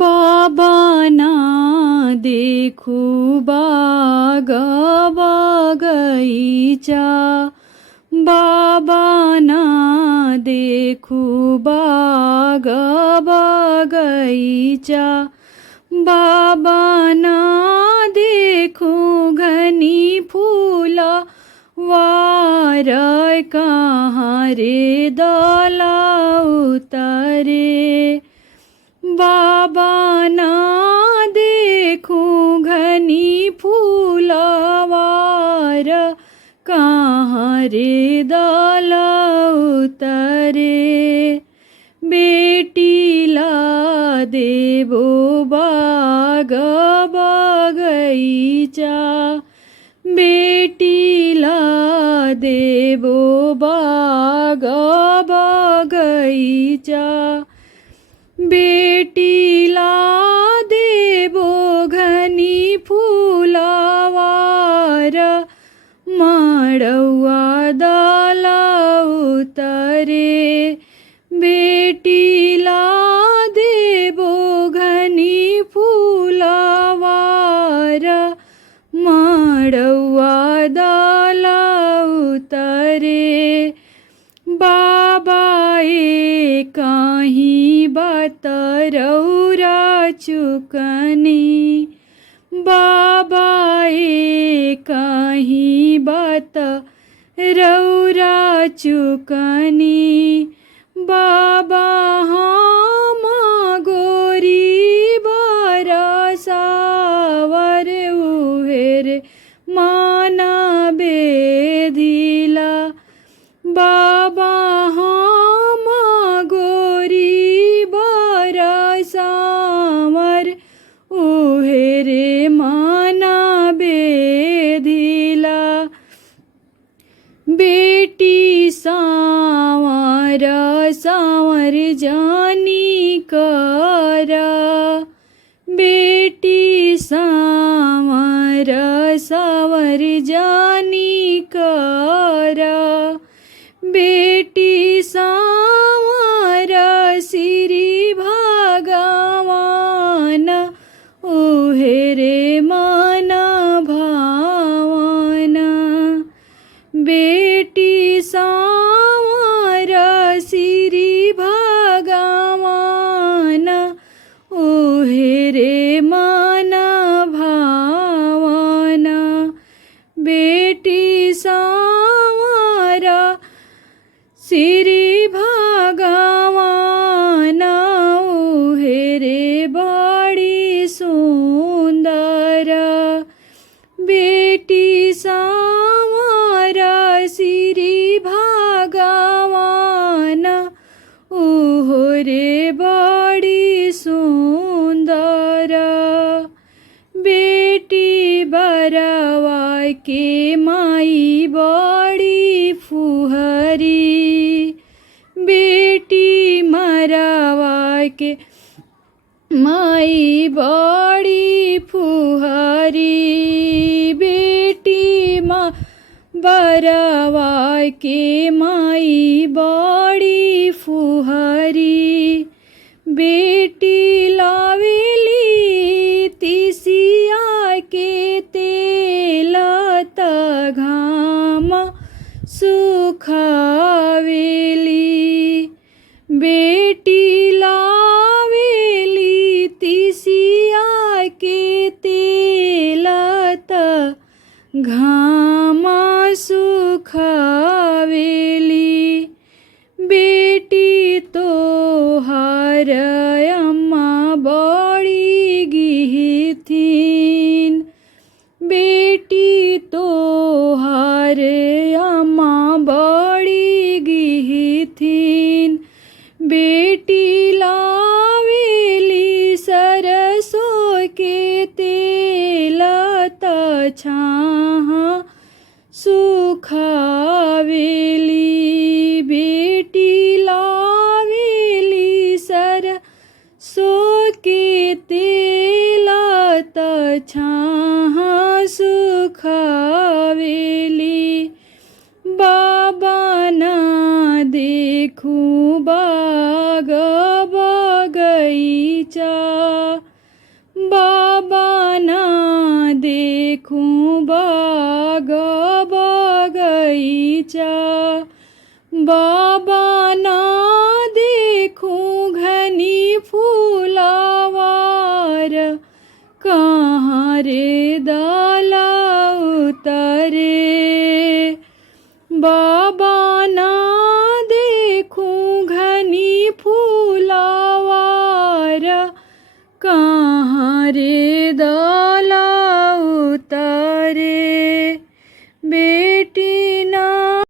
बाबा ना देखू बाग बगईचा, बाबा ना देखू बाग बगईचा, बाबा ना देखू घनी फूला वार कहाँ रे दला उतरे, बाबा ना देखूं घनी फूलवार कहाँ रे दल उतरे, बेटी ला देबो बाग बगईचा, बेटी ला देबो बाग बगईचा, बेटीला देबो घनी फूलवार मड़ौआ दला उतरे, बेटीला देबो घनी फूलवार मड़ौआ दला उतरे, बाबा कहीं बात रौरा चुकनी, बाबा कहीं बात रौरा चुकनी, बाबा हम गोरी बरसावर उहेर माना बेदिला, बाबा हम गोरी बरसावर उहेरे माना बेदिला, बेटी सावर सावर जानी करा, बेटी सावर सावर जानी करा, बेटी सावर श्री भगवान उहेरे मन भावना, बेटी सावर श्री भगवान उहेरे मन भावना, बेटी सावर श्री भगवान उहेरे बड़ी सुंदर, बेटी सावर श्री भगवान उहेरे बड़ी सुंदर, बेटी बरवा के माई बड़ी फुहरी, बेटी मरवा के माई बड़ी फुहरी, बेटी बरवा के माई बड़ी फुहरी, बेटी लावेली तिसिया के तेल त घाम सुखावेली, बेटी लावेली तिसिया के तेल त घाम सुखावेली, बेटी तोहार अम्मा बड़ी गिहथिन, बेटी तोहार अम्मा बड़ी गिहथिन, बेटी लावेली सरसों के तेल त छाह सुखावेली, बेटी लावेली सरसों के तेल त छाह सुखावेली, बाबा ना देखूं बाग बगईचा, देखूं बाग बगीचा, बाबा ना देखूं घनी फूलावार, कहाँ रे दाला उतरे। बाबा ना देखूं घनी फूलावार, कहाँ रे दाला